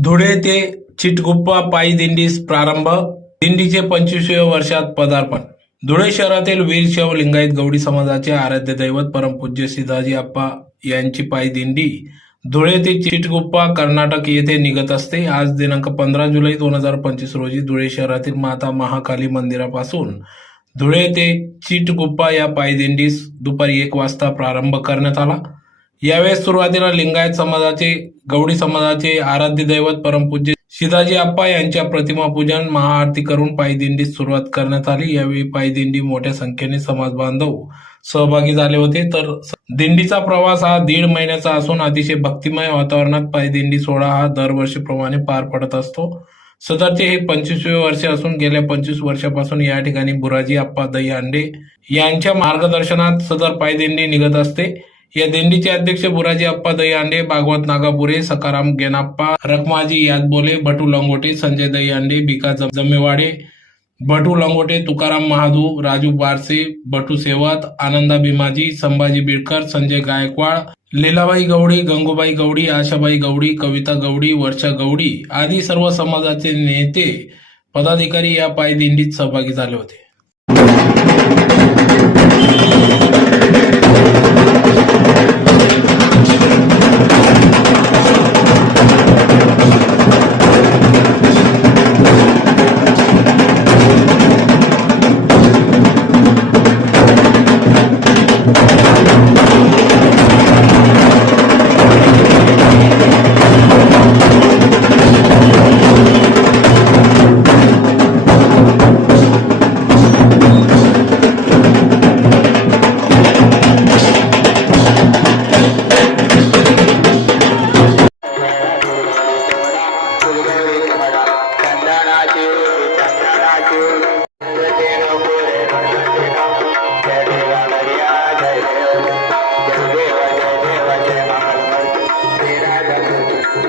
धुळे ते चिटगुप्पा पायी दिंडीस प्रारंभ. दिंडीचे 25व्या वर्षात पदार्पण. धुळे शहरातील वीर शैव लिंगायत गवळी समाजाचे आराध्य दैवत परमपूज्य सिधाजी आप्पा यांची पायी दिंडी धुळे ते चिटगुप्पा कर्नाटक येथे निघत असते. आज दिनांक 15 जुलै 2025 रोजी धुळे शहरातील माता महाकाली मंदिरापासून धुळे ते चिटगुप्पा या पायी दिंडीस दुपारी 1 वाजता प्रारंभ करण्यात आला. यावेळेस सुरुवातीला लिंगायत समाजाचे गवळी समाजाचे आराध्य दैवत परमपूज्य सिधाजी आप्पा यांच्या प्रतिमा पूजन महाआरती करून पायी दिंडीस सुरुवात करण्यात आली. यावेळी पायी दिंडी मोठ्या संख्येने समाज बांधव सहभागी झाले होते. तर दिंडीचा प्रवास हा 1.5 महिन्याचा असून अतिशय भक्तिमय वातावरणात पायी दिंडी सोहळा हा दरवर्षीप्रमाणे पार पडत असतो. सदरचे हे 25वे वर्ष असून गेल्या 25 वर्षापासून या ठिकाणी बुराजी आप्पा दहीहंडे यांच्या मार्गदर्शनात सदर पायी दिंडी निघत असते. या दिंडीचे अध्यक्ष बुराजी आप्पा दहीहंडे, भागवत नागापुरे, सकाराम गेनाप्पा, रखमाजी यादबोले, भटू लंगोटे, संजय दहीहंडे, भिका जमेवाडे, भटू लंगोटे, तुकाराम महादू, राजू बारसे, भटू सेवत, आनंदा भीमाजी, संभाजी बिडकर, संजय गायकवाड, लीलाबाई गवडी, गंगूबाई गवडी, आशाबाई गवडी, कविता गवडी, वर्षा गवडी आदी सर्व समाजाचे नेते पदाधिकारी या पायी दिंडीत सहभागी झाले होते.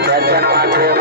दर्शन मात्र